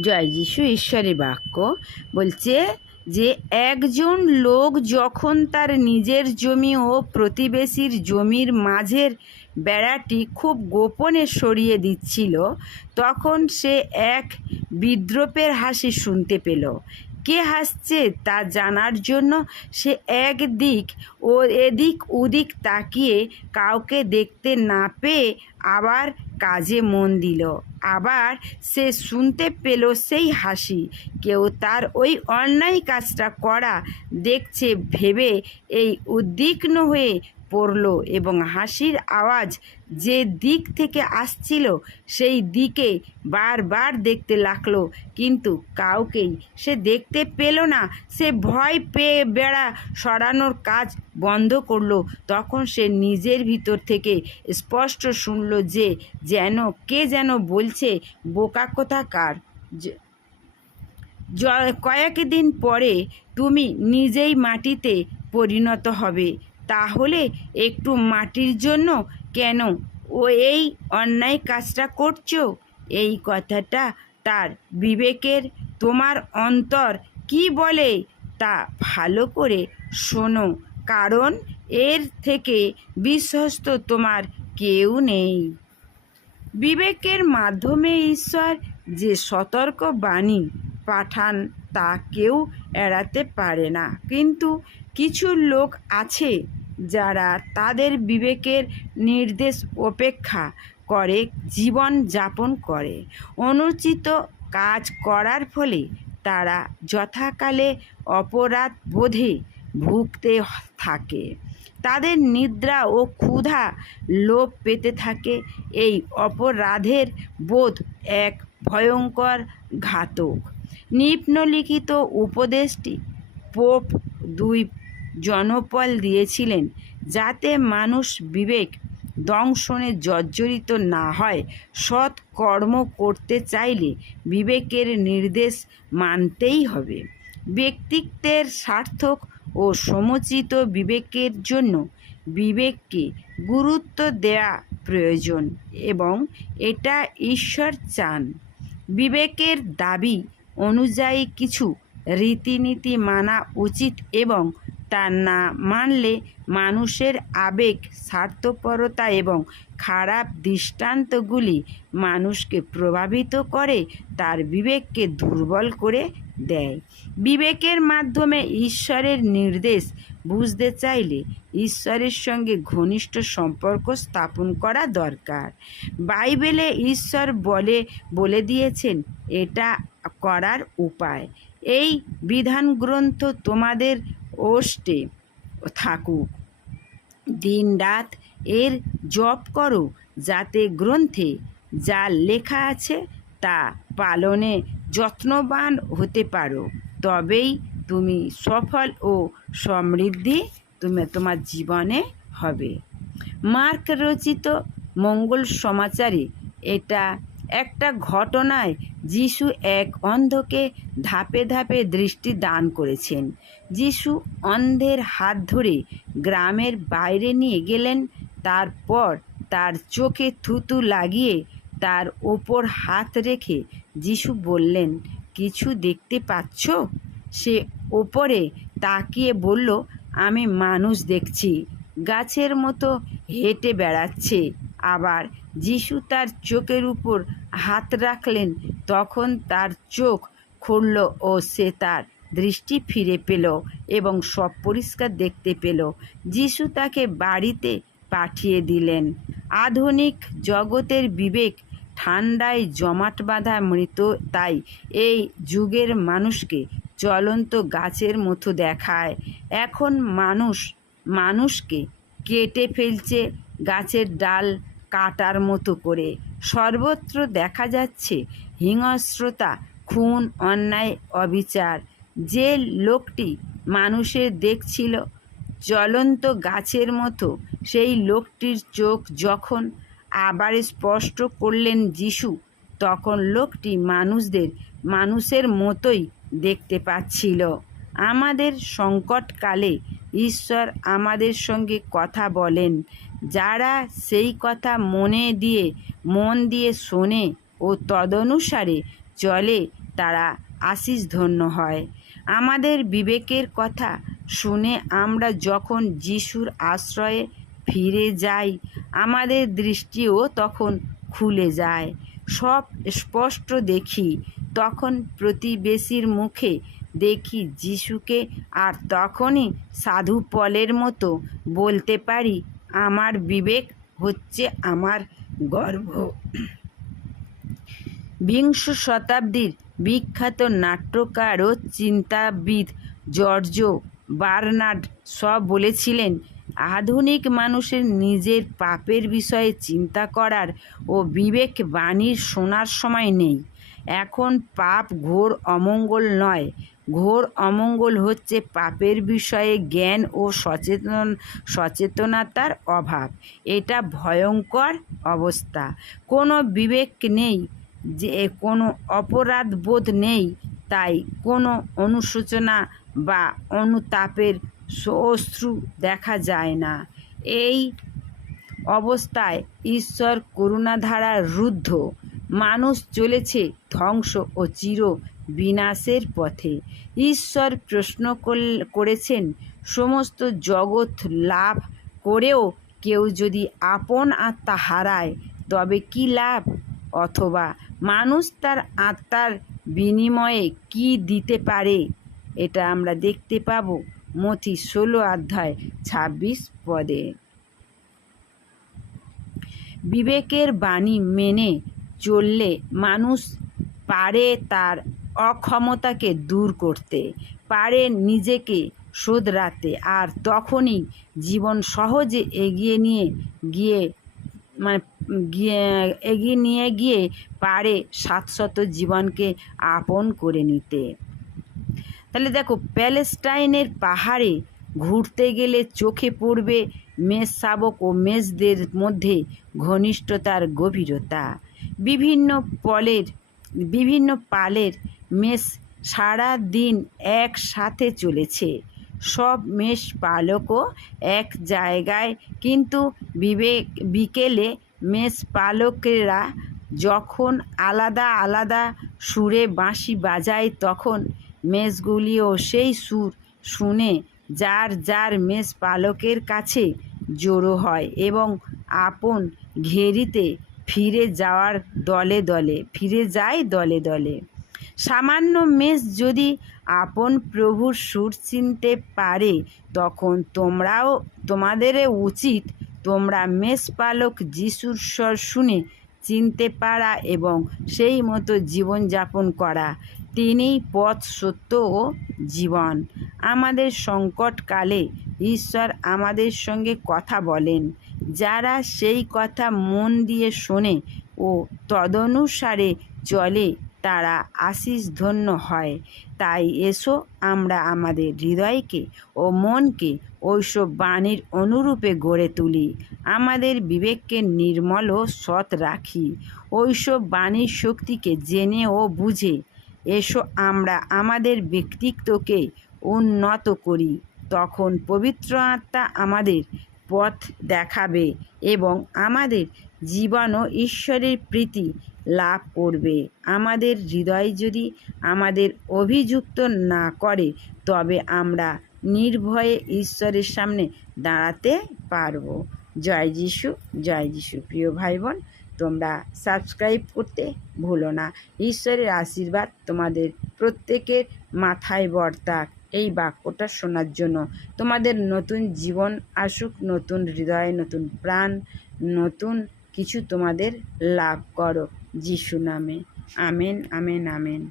জয় যিশু, ঈশ্বরের বাক্য বলছে যে, একজন লোক যখন তার নিজের জমি ও প্রতিবেশীর জমির মাঝের বেড়াটি খুব গোপনে সরিয়ে দিচ্ছিল, তখন সে এক বিদ্রোপের হাসি শুনতে পেল। কে হাসছে তা জানার জন্য সে একদিক ও এদিক ওদিক তাকিয়ে কাউকে দেখতে না পেয়ে আবার কাজে মন দিল। আবার সে শুনতে পেল সেই হাসি। কেউ তার ওই অন্যায় কাজটা করা দেখছে ভেবে এই উদ্বিগ্ন হয়ে পড়ল এবং হাসির আওয়াজ যে দিক থেকে আসছিল সেই দিকে বারবার দেখতে লাগল। কিন্তু কাউকেই সে দেখতে পেল না। সে ভয় পেয়ে বেড়া সরানোর কাজ বন্ধ করল। তখন সে নিজের ভিতর থেকে স্পষ্ট শুনল যে, যেন, কে যেন বলছে, বোকা কোথাকার। কয়েকদিন পরে তুমি নিজেই মাটিতে পরিণত হবে। তাহলে একটু মাটির জন্য কেন ও এই অন্যায় কাজটা করছ? এই কথাটা তার বিবেকের। তোমার অন্তর কি বলে তা ভালো করে শোনো। কারণ এর থেকে বিশ্বস্ত তোমার কেউ নেই। বিবেকের মাধ্যমে ঈশ্বর যে সতর্ক বাণী পাঠান, তা কেউ এড়াতে পারে না। কিন্তু কিছু লোক আছে যারা তাদের বিবেকের নির্দেশ উপেক্ষা করে, জীবন যাপন করে। অনুচিত কাজ করার ফলে তারা যথাকালে অপরাধ বোধে ভুগতে থাকে। তাদের নিদ্রা ও ক্ষুধা লোপ পেতে থাকে। এই অপরাধের বোধ এক ভয়ঙ্কর ঘাতক। নিম্নলিখিত উপদেশটি পোপ দুই জনপল দিয়েছিলেন যাতে মানুষ বিবেক দংশনে জর্জরিত না হয়। সৎ কর্ম করতে চাইলে বিবেকের নির্দেশ মানতেই হবে। ব্যক্তিত্বের সার্থক ও সমুচিত বিবেকের জন্য বিবেককে গুরুত্ব দেয়া প্রয়োজন এবং এটা ঈশ্বর চান। বিবেকের দাবি অনুযায়ী কিছু রীতিনীতি মানা উচিত এবং তা না মানলে মানুষের আবেগ, স্বার্থপরতা এবং খারাপ দৃষ্টান্তগুলি মানুষকে প্রভাবিত করে, তার বিবেককে দুর্বল করে দেয়। বিবেকের মাধ্যমে ঈশ্বরের নির্দেশ বুঝতে চাইলে ঈশ্বরের সঙ্গে ঘনিষ্ঠ সম্পর্ক স্থাপন করা দরকার। বাইবেলে ঈশ্বর বলে বলে দিয়েছেন, এটা করার উপায়। এই বিধান গ্রন্থ তোমাদের ওষ্ঠে থাকুক। দিন রাত এর জপ করো, যাতে গ্রন্থে যা লেখা আছে তা পালনে যত্নবান হতে পারো। তবেই তুমি সফল ও সমৃদ্ধি তুমি, তোমার জীবনে হবে। মার্ক রচিত মঙ্গল সমাচারে এটা একটা ঘটনায় যিশু এক অন্ধকে ধাপে ধাপে দৃষ্টি দান করেছেন। যিশু অন্ধের হাত ধরে গ্রামের বাইরে নিয়ে গেলেন, তারপর তার চোখে থুতু লাগিয়ে তার ওপর হাত রেখে যিশু বললেন, কিছু দেখতে পাচ্ছ? সে ওপরে তাকিয়ে বলল, আমি মানুষ দেখছি, গাছের মতো হেঁটে বেড়াচ্ছে। আবার যিশু তার চোখের উপর হাত রাখলেন, তখন তার চোখ খুলল ও সে তার দৃষ্টি ফিরে পেল এবং সব পরিষ্কার দেখতে পেল। যিশু তাকে বাড়িতে পাঠিয়ে দিলেন। আধুনিক জগতের বিবেক ঠান্ডায় জমাট বাঁধা মৃত, তাই এই যুগের মানুষকে জ্বলন্ত গাছের মতো দেখায়। এখন মানুষ, মানুষকে কেটে ফেলছে গাছের ডাল কাটার মতো করে। সর্বত্র দেখা যাচ্ছে হিংস্রতা, খুন, অন্যায়, অবিচার। যে লোকটি মানুষের দেখছিল জ্বলন্ত গাছের মতো, সেই লোকটির চোখ যখন আবার স্পষ্ট করলেন যিশু, তখন লোকটি মানুষদের, মানুষের মতোই দেখতে পাচ্ছিল। আমাদের সংকটকালে ঈশ্বর আমাদের সঙ্গে কথা বলেন। যারা সেই কথা মনে দিয়ে, মন দিয়ে শোনে ও তদনুসারে চলে, তারা আশিস ধন্য হয়। আমাদের বিবেকের কথা শুনে আমরা যখন যিশুর আশ্রয়ে ফিরে যাই, আমাদের দৃষ্টিও তখন খুলে যায়। সব স্পষ্ট দেখি, তখন প্রতিবেশীর মুখে দেখি যিশুকে, আর তখনই সাধু পলের মতো বলতে পারি আমার বিবেক হচ্ছে আমার গর্ব। বিংশ শতাব্দীর বিখ্যাত নাট্যকার ও চিন্তাবিদ জর্জ বার্নার্ড সব বলেছিলেন, আধুনিক মানুষের নিজের পাপের বিষয়ে চিন্তা করার ও বিবেক বাণীর শোনার সময় নেই। এখন পাপ ঘোর অমঙ্গল নয় ঘোর অমঙ্গল হচ্ছে পাপের বিষয়ে জ্ঞান ও সচেতন, সচেতনতার অভাব। এটা ভয়ঙ্কর অবস্থা। কোনো বিবেক নেই যে, কোনো অপরাধ বোধ নেই, তাই কোনো অনুশোচনা বা অনুতাপের অশ্রু দেখা যায় না। এই অবস্থায় ঈশ্বর করুণাধারা রুদ্ধ। মানুষ চলেছে ধ্বংস ও চির বিনাশের পথে। ঈশ্বর প্রশ্ন করেছেন, সমস্ত জগৎ লাভ করেও কেউ যদি আপন আত্মা হারায়, তবে কি লাভ? অথবা মানুষ তার আত্মার বিনিময়ে কি দিতে পারে? এটা আমরা দেখতে পাবো মথি ষোলো অধ্যায় ছাব্বিশ পদে। বিবেকের বাণী মেনে চললে মানুষ পারে তার অক্ষমতাকে দূর করতে, পারে নিজেকে শোধরাতে আর তখনই জীবন সহজে এগিয়ে নিয়ে গিয়ে মানে গিয়ে, এগিয়ে নিয়ে গিয়ে পারে শাশ্বত জীবনকে আপন করে নিতে। তাহলে দেখো, প্যালেস্টাইনের পাহাড়ে ঘুরতে গেলে চোখে পড়বে মেষ শাবক ও মেষদের মধ্যে ঘনিষ্ঠতার গভীরতা। বিভিন্ন পলের, বিভিন্ন পালের মেষ সারা দিন একসাথে চলেছে। সব মেষ পালকও এক জায়গায়, কিন্তু বিবেক, বিকেলে মেষ পালকেরা যখন আলাদা আলাদা সুরে বাঁশি বাজায়, তখন মেষগুলিও সেই সুর শুনে যার যার মেষ পালকের কাছে জড়ো হয় এবং আপন ঘেরিতে ফিরে যাওয়ার দলে দলে, ফিরে যায় দলে দলে। সামান্য মেষ যদি আপন প্রভুর সুর চিনতে পারে, তখন তোমরাও, তোমাদেরও উচিত তোমরা মেষ পালক যিশুর স্বর শুনে চিনতে পারা এবং সেই মতো জীবনযাপন করা। তিনিই পথ সত্য ও জীবন। আমাদের সংকটকালে ঈশ্বর আমাদের সঙ্গে কথা বলেন। যারা সেই কথা মন দিয়ে শোনে ও তদনুসারে চলে, তারা আশিস ধন্য হয়। তাই এসো আমরা আমাদের হৃদয়কে ও মনকে ওইসব বাণীর অনুরূপে গড়ে তুলি। আমাদের বিবেককে নির্মল ও সৎ রাখি। ওইসব বাণীর শক্তিকে জেনে ও বুঝে এসো আমরা আমাদের ব্যক্তিত্বকে উন্নত করি। তখন পবিত্র আত্মা আমাদের পথ দেখাবে এবং আমাদের জীবনও ঈশ্বরের প্রীতি লাভ করবে। আমাদের হৃদয় যদি আমাদের অভিযুক্ত না করে, তবে আমরা নির্ভয়ে ঈশ্বরের সামনে দাঁড়াতে পারব। জয় যিশু জয় যিশু। প্রিয় ভাই বোন তোমরা সাবস্ক্রাইব করতে ভুলো না। ঈশ্বরের আশীর্বাদ তোমাদের প্রত্যেকের মাথায় বর্তাক এই বাক্যটা শোনার জন্য তোমাদের নতুন জীবন আসুক, নতুন হৃদয়, নতুন প্রাণ, নতুন কিছু তোমাদের লাভ করো। যিশু নামে। Amen amen amen.